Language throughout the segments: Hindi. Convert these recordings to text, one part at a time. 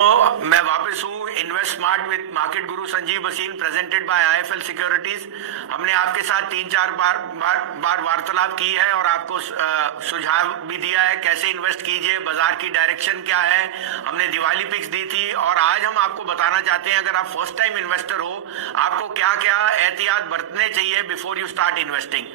तो मैं वापस हूँ इन्वेस्ट स्मार्ट विद मार्केट गुरु संजीव बसीन प्रेजेंटेड बाय आईएफएल सिक्योरिटीज। हमने आपके साथ 3-4 बार वार्तालाप की है और आपको सुझाव भी दिया है कैसे इन्वेस्ट कीजिए, बाजार की डायरेक्शन क्या है। हमने दिवाली पिक्स दी थी और आज हम आपको बताना चाहते हैं अगर आप फर्स्ट टाइम इन्वेस्टर हो आपको क्या क्या एहतियात बरतने चाहिए बिफोर यू स्टार्ट इन्वेस्टिंग।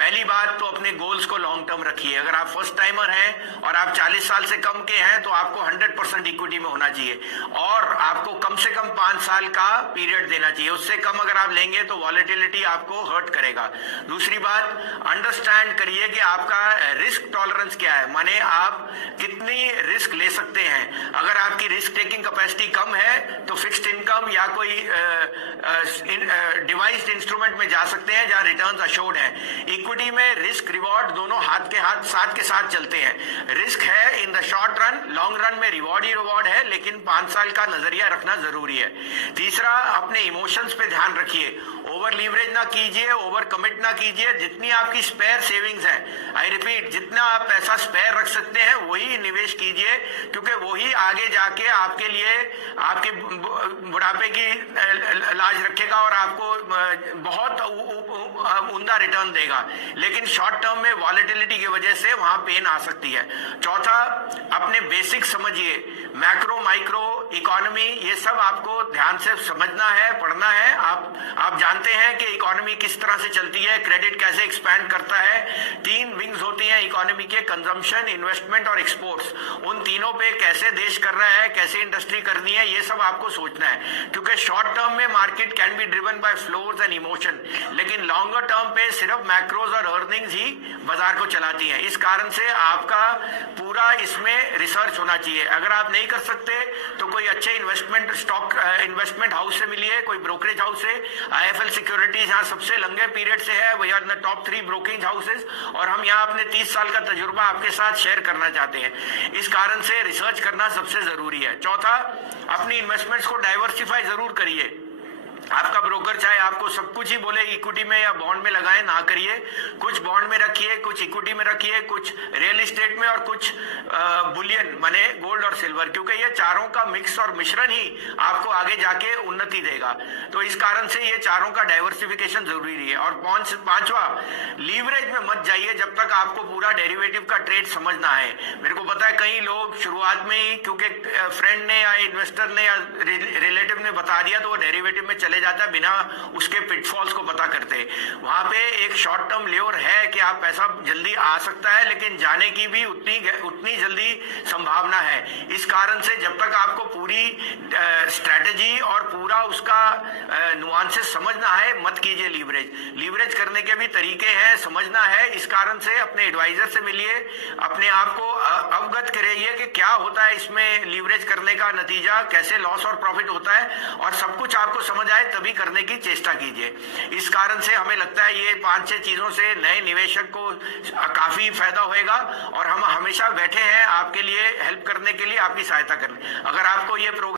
पहली बात तो अपने गोल्स को लॉन्ग टर्म रखिए। अगर आप फर्स्ट टाइमर हैं और आप 40 साल से कम के हैं तो आपको 100% इक्विटी में होना चाहिए और आपको कम से कम 5 साल का पीरियड देना चाहिए। उससे कम अगर आप लेंगे तो वॉलेटिलिटी आपको हर्ट करेगा। दूसरी बात, अंडरस्टैंड करिए कि आपका रिस्क टॉलरेंस क्या है, माने आप कितनी रिस्क ले सकते हैं। अगर आपकी रिस्क टेकिंग कैपेसिटी कम है तो फिक्स्ड इनकम या कोई डिवाइस्ड इंस्ट्रूमेंट में जा सकते हैं जहां रिटर्न्स अश्योर्ड है। इक्विटी में रिस्क रिवॉर्ड दोनों हाथ के साथ चलते हैं। रिस्क है in the short run, long run में रिवॉर्ड ही रिवॉर्ड है, लेकिन 5 साल का नजरिया रखना जरूरी है। तीसरा, अपने इमोशंस पे ध्यान रखिए। ओवर लीवरेज ना कीजिए, ओवर कमिट ना कीजिए। जितनी आपकी स्पेयर सेविंग्स है, आई रिपीट, जितना आप पैसा स्पेयर रख सकते हैं वही निवेश कीजिए, क्योंकि वही आगे जाके आपके लिए आपके बुढ़ापे की लाज रखेगा और आपको बहुत उम्दा रिटर्न देगा। लेकिन शॉर्ट टर्म में वॉलेटिलिटी की वजह से वहां पेन आ सकती है। चौथा, अपने बेसिक समझिए, मैक्रो माइक्रो इकोनॉमी, ये सब आपको ध्यान से समझना है, पढ़ना है। आप जानते हैं कि इकोनॉमी किस तरह से चलती है, क्रेडिट कैसे एक्सपैंड करता है। 3 विंग्स होती हैं इकोनॉमी के, कंजम्पशन, इन्वेस्टमेंट और एक्सपोर्ट्स। उन तीनों पे कैसे देश कर रहा है, कैसे इंडस्ट्री करनी है, ये सब आपको सोचना है। क्योंकि शॉर्ट टर्म में market can be driven by floors and emotion, लेकिन लॉन्गर टर्म पे सिर्फ मैक्रोज और अर्निंग्स ही बाजार को चलाती हैं। इस कारण से आपका पूरा इसमें रिसर्च होना चाहिए। अगर आप नहीं कर सकते तो कोई अच्छे इन्वेस्टमेंट हाउस से मिलिए, कोई ब्रोकरेज हाउस से। आईएफएल सिक्योरिटीज यहाँ सबसे लंबे पीरियड से है, we are in the top 3 broking houses और हम यहाँ अपने 30 साल का तजुर्बा आपके साथ शेयर करना चाहते हैं। इस कारण से रिसर्च करना सबसे जरूरी है। चौथा, अपनी इन्वेस्टमेंट्स को डाइवर्सिफाई जरूर करिए। आपका ब्रोकर चाहे आपको सब कुछ ही बोले इक्विटी में या बॉन्ड में लगाएं, ना करिए। कुछ बॉन्ड में रखिए, कुछ इक्विटी में रखिए, कुछ रियल एस्टेट में और कुछ बुलियन माने गोल्ड और सिल्वर, क्योंकि ये चारों का मिक्स और मिश्रण ही आपको आगे जाके उन्नति देगा। तो इस कारण से ये चारों का डाइवर्सिफिकेशन जरूरी है। और पांचवा, लीवरेज में मत जाइए जब तक आपको पूरा डेरिवेटिव का ट्रेड समझ ना आए। मेरे को पता है कई लोग शुरुआत में ही क्योंकि फ्रेंड ने या इन्वेस्टर ने या रिलेटिव ने बता दिया तो वो डेरिवेटिव में चले जाता है बिना उसके पिटफॉल्स को पता करते। वहां पे एक शॉर्ट टर्म ल्योर है कि आप पैसा जल्दी आ सकता है, लेकिन जाने की भी उतनी जल्दी संभावना है। इस कारण से जब तक आपको पूरी स्ट्रेटेजी और पूरा उसका नुआंसेस समझना है, मत कीजिए लीवरेज करने के भी तरीके हैं, समझना है। इस कारण से अपने एडवाइजर से मिलिए, अपने आप को अवगत करिए कि क्या होता है इसमें लीवरेज करने का नतीजा, कैसे लॉस और प्रॉफिट होता है, और सब कुछ आपको समझ आए तभी करने की चेष्टा कीजिए। इस कारण से हमें लगता है ये 5-6 चीजों से नए निवेशक को काफी फायदा होगा और हम हमेशा बैठे हैं आपके लिए हेल्प करने के लिए, आपकी सहायता करने। अगर आपको ये प्रोग्राम